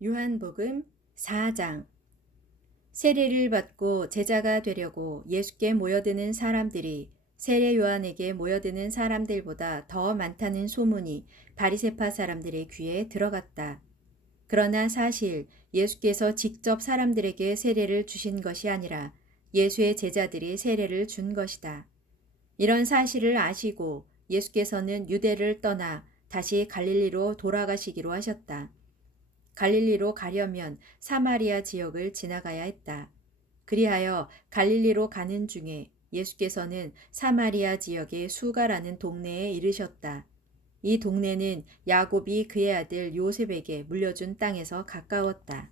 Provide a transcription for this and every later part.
요한복음 4장. 세례를 받고 제자가 되려고 예수께 모여드는 사람들이 세례 요한에게 모여드는 사람들보다 더 많다는 소문이 바리새파 사람들의 귀에 들어갔다. 그러나 사실 예수께서 직접 사람들에게 세례를 주신 것이 아니라 예수의 제자들이 세례를 준 것이다. 이런 사실을 아시고 예수께서는 유대를 떠나 다시 갈릴리로 돌아가시기로 하셨다. 갈릴리로 가려면 사마리아 지역을 지나가야 했다. 그리하여 갈릴리로 가는 중에 예수께서는 사마리아 지역의 수가라는 동네에 이르셨다. 이 동네는 야곱이 그의 아들 요셉에게 물려준 땅에서 가까웠다.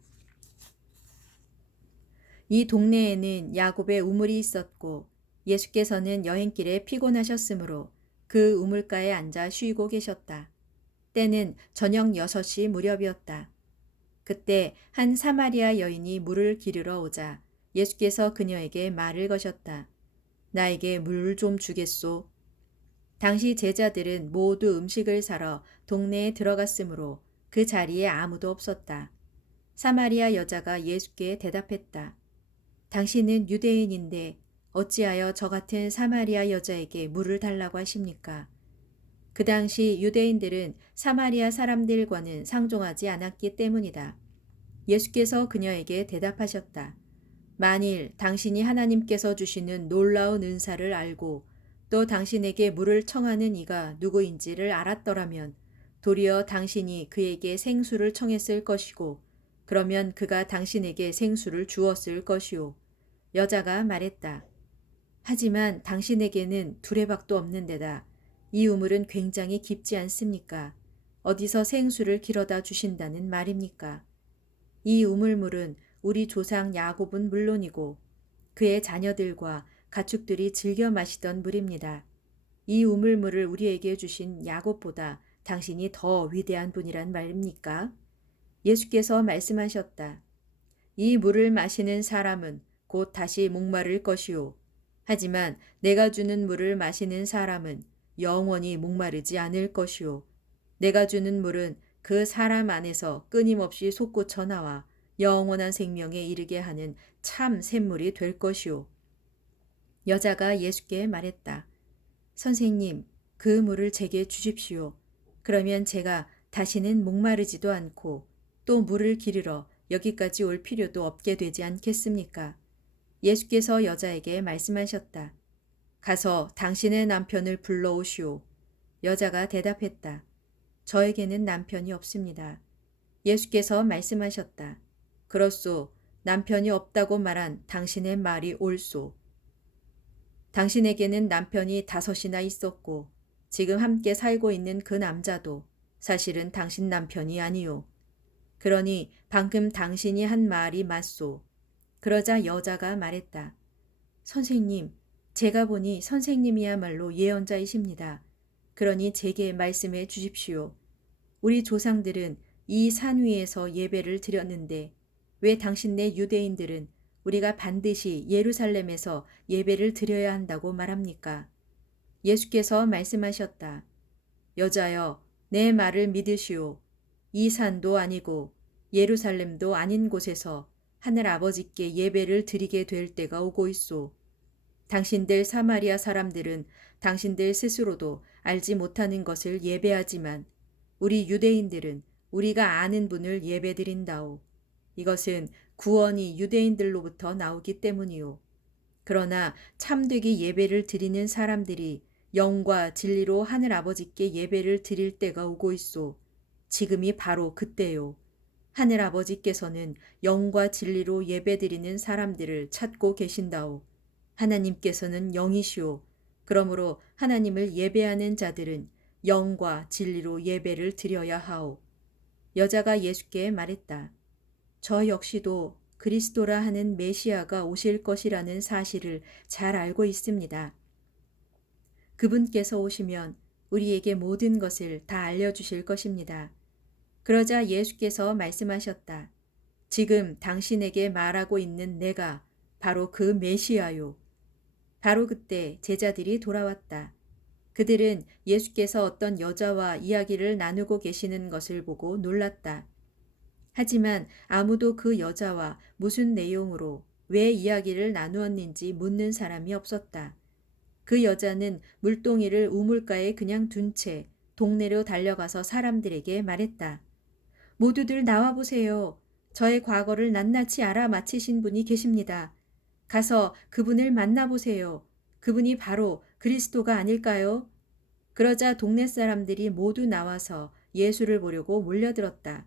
이 동네에는 야곱의 우물이 있었고 예수께서는 여행길에 피곤하셨으므로 그 우물가에 앉아 쉬고 계셨다. 때는 저녁 6시 무렵이었다. 그때 한 사마리아 여인이 물을 기르러 오자 예수께서 그녀에게 말을 거셨다. 나에게 물 좀 주겠소? 당시 제자들은 모두 음식을 사러 동네에 들어갔으므로 그 자리에 아무도 없었다. 사마리아 여자가 예수께 대답했다. 당신은 유대인인데 어찌하여 저 같은 사마리아 여자에게 물을 달라고 하십니까? 그 당시 유대인들은 사마리아 사람들과는 상종하지 않았기 때문이다. 예수께서 그녀에게 대답하셨다. 만일 당신이 하나님께서 주시는 놀라운 은사를 알고 또 당신에게 물을 청하는 이가 누구인지를 알았더라면 도리어 당신이 그에게 생수를 청했을 것이고 그러면 그가 당신에게 생수를 주었을 것이오. 여자가 말했다. 하지만 당신에게는 두레박도 없는 데다 이 우물은 굉장히 깊지 않습니까? 어디서 생수를 길어다 주신다는 말입니까? 이 우물물은 우리 조상 야곱은 물론이고 그의 자녀들과 가축들이 즐겨 마시던 물입니다. 이 우물물을 우리에게 주신 야곱보다 당신이 더 위대한 분이란 말입니까? 예수께서 말씀하셨다. 이 물을 마시는 사람은 곧 다시 목마를 것이요. 하지만 내가 주는 물을 마시는 사람은 영원히 목마르지 않을 것이요. 내가 주는 물은 그 사람 안에서 끊임없이 솟구쳐 나와 영원한 생명에 이르게 하는 참 샘물이 될 것이요. 여자가 예수께 말했다. 선생님, 그 물을 제게 주십시오. 그러면 제가 다시는 목마르지도 않고 또 물을 기르러 여기까지 올 필요도 없게 되지 않겠습니까? 예수께서 여자에게 말씀하셨다. 가서 당신의 남편을 불러오시오. 여자가 대답했다. 저에게는 남편이 없습니다. 예수께서 말씀하셨다. 그렇소. 남편이 없다고 말한 당신의 말이 옳소. 당신에게는 남편이 5이나 있었고 지금 함께 살고 있는 그 남자도 사실은 당신 남편이 아니오. 그러니 방금 당신이 한 말이 맞소. 그러자 여자가 말했다. 선생님, 제가 보니 선생님이야말로 예언자이십니다. 그러니 제게 말씀해 주십시오. 우리 조상들은 이 산 위에서 예배를 드렸는데 왜 당신네 유대인들은 우리가 반드시 예루살렘에서 예배를 드려야 한다고 말합니까? 예수께서 말씀하셨다. 여자여, 내 말을 믿으시오. 이 산도 아니고 예루살렘도 아닌 곳에서 하늘 아버지께 예배를 드리게 될 때가 오고 있소. 당신들 사마리아 사람들은 당신들 스스로도 알지 못하는 것을 예배하지만 우리 유대인들은 우리가 아는 분을 예배드린다오. 이것은 구원이 유대인들로부터 나오기 때문이오. 그러나 참되게 예배를 드리는 사람들이 영과 진리로 하늘 아버지께 예배를 드릴 때가 오고 있소. 지금이 바로 그때요. 하늘 아버지께서는 영과 진리로 예배드리는 사람들을 찾고 계신다오. 하나님께서는 영이시오. 그러므로 하나님을 예배하는 자들은 영과 진리로 예배를 드려야 하오. 여자가 예수께 말했다. 저 역시도 그리스도라 하는 메시아가 오실 것이라는 사실을 잘 알고 있습니다. 그분께서 오시면 우리에게 모든 것을 다 알려주실 것입니다. 그러자 예수께서 말씀하셨다. 지금 당신에게 말하고 있는 내가 바로 그 메시아요. 바로 그때 제자들이 돌아왔다. 그들은 예수께서 어떤 여자와 이야기를 나누고 계시는 것을 보고 놀랐다. 하지만 아무도 그 여자와 무슨 내용으로 왜 이야기를 나누었는지 묻는 사람이 없었다. 그 여자는 물동이를 우물가에 그냥 둔 채 동네로 달려가서 사람들에게 말했다. 모두들 나와보세요. 저의 과거를 낱낱이 알아맞히신 분이 계십니다. 가서 그분을 만나보세요. 그분이 바로 그리스도가 아닐까요? 그러자 동네 사람들이 모두 나와서 예수를 보려고 몰려들었다.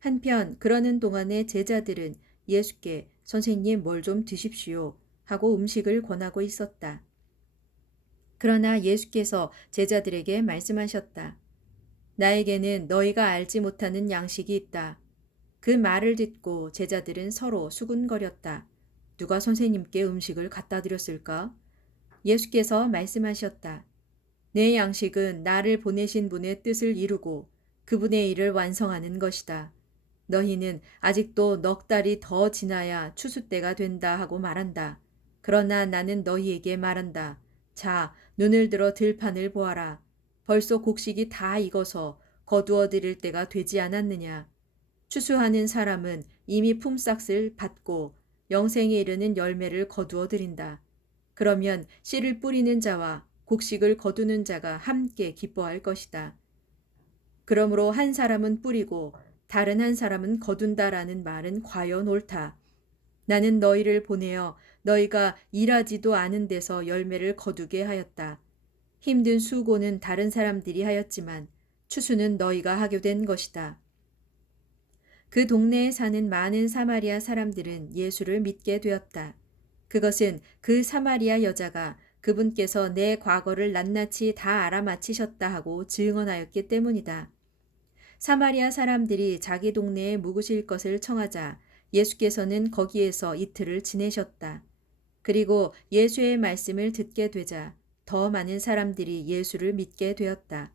한편 그러는 동안에 제자들은 예수께 선생님 뭘 좀 드십시오 하고 음식을 권하고 있었다. 그러나 예수께서 제자들에게 말씀하셨다. 나에게는 너희가 알지 못하는 양식이 있다. 그 말을 듣고 제자들은 서로 수군거렸다. 누가 선생님께 음식을 갖다 드렸을까? 예수께서 말씀하셨다. 내 양식은 나를 보내신 분의 뜻을 이루고 그분의 일을 완성하는 것이다. 너희는 아직도 넉 달이 더 지나야 추수 때가 된다 하고 말한다. 그러나 나는 너희에게 말한다. 자, 눈을 들어 들판을 보아라. 벌써 곡식이 다 익어서 거두어 드릴 때가 되지 않았느냐. 추수하는 사람은 이미 품삯을 받고 영생에 이르는 열매를 거두어 드린다. 그러면 씨를 뿌리는 자와 곡식을 거두는 자가 함께 기뻐할 것이다. 그러므로 한 사람은 뿌리고 다른 한 사람은 거둔다라는 말은 과연 옳다. 나는 너희를 보내어 너희가 일하지도 않은 데서 열매를 거두게 하였다. 힘든 수고는 다른 사람들이 하였지만 추수는 너희가 하게 된 것이다. 그 동네에 사는 많은 사마리아 사람들은 예수를 믿게 되었다. 그것은 그 사마리아 여자가 그분께서 내 과거를 낱낱이 다 알아맞히셨다 하고 증언하였기 때문이다. 사마리아 사람들이 자기 동네에 묵으실 것을 청하자 예수께서는 거기에서 이틀을 지내셨다. 그리고 예수의 말씀을 듣게 되자 더 많은 사람들이 예수를 믿게 되었다.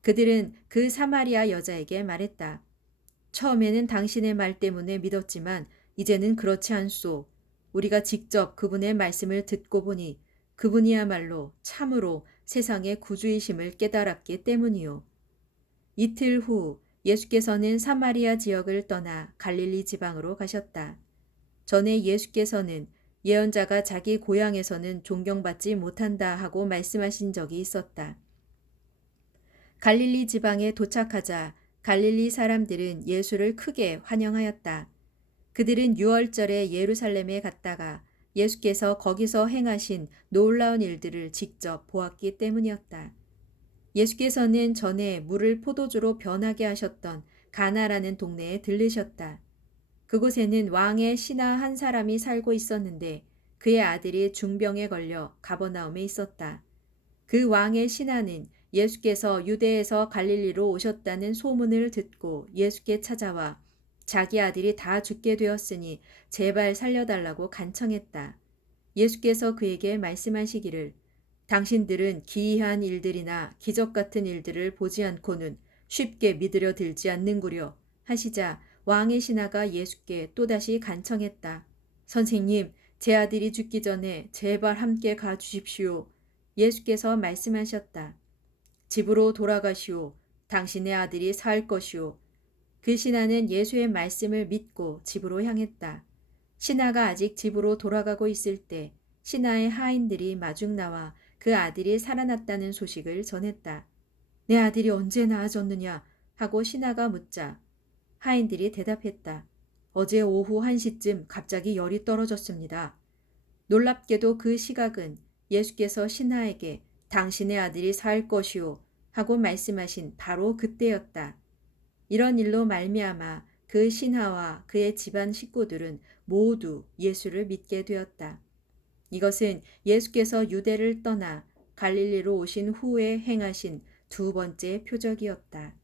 그들은 그 사마리아 여자에게 말했다. 처음에는 당신의 말 때문에 믿었지만 이제는 그렇지 않소. 우리가 직접 그분의 말씀을 듣고 보니 그분이야말로 참으로 세상의 구주이심을 깨달았기 때문이요. 이틀 후 예수께서는 사마리아 지역을 떠나 갈릴리 지방으로 가셨다. 전에 예수께서는 예언자가 자기 고향에서는 존경받지 못한다 하고 말씀하신 적이 있었다. 갈릴리 지방에 도착하자 갈릴리 사람들은 예수를 크게 환영하였다. 그들은 유월절에 예루살렘에 갔다가 예수께서 거기서 행하신 놀라운 일들을 직접 보았기 때문이었다. 예수께서는 전에 물을 포도주로 변하게 하셨던 가나라는 동네에 들르셨다. 그곳에는 왕의 신하 한 사람이 살고 있었는데 그의 아들이 중병에 걸려 가버나움에 있었다. 그 왕의 신하는 예수께서 유대에서 갈릴리로 오셨다는 소문을 듣고 예수께 찾아와 자기 아들이 다 죽게 되었으니 제발 살려달라고 간청했다. 예수께서 그에게 말씀하시기를 당신들은 기이한 일들이나 기적 같은 일들을 보지 않고는 쉽게 믿으려 들지 않는구려 하시자 왕의 신하가 예수께 또다시 간청했다. 선생님, 제 아들이 죽기 전에 제발 함께 가 주십시오. 예수께서 말씀하셨다. 집으로 돌아가시오. 당신의 아들이 살 것이오. 그 신하는 예수의 말씀을 믿고 집으로 향했다. 신하가 아직 집으로 돌아가고 있을 때 신하의 하인들이 마중 나와 그 아들이 살아났다는 소식을 전했다. 내 아들이 언제 나아졌느냐 하고 신하가 묻자 하인들이 대답했다. 어제 오후 1시쯤 갑자기 열이 떨어졌습니다. 놀랍게도 그 시각은 예수께서 신하에게 당신의 아들이 살 것이오 하고 말씀하신 바로 그때였다. 이런 일로 말미암아 그 신하와 그의 집안 식구들은 모두 예수를 믿게 되었다. 이것은 예수께서 유대를 떠나 갈릴리로 오신 후에 행하신 두 번째 표적이었다.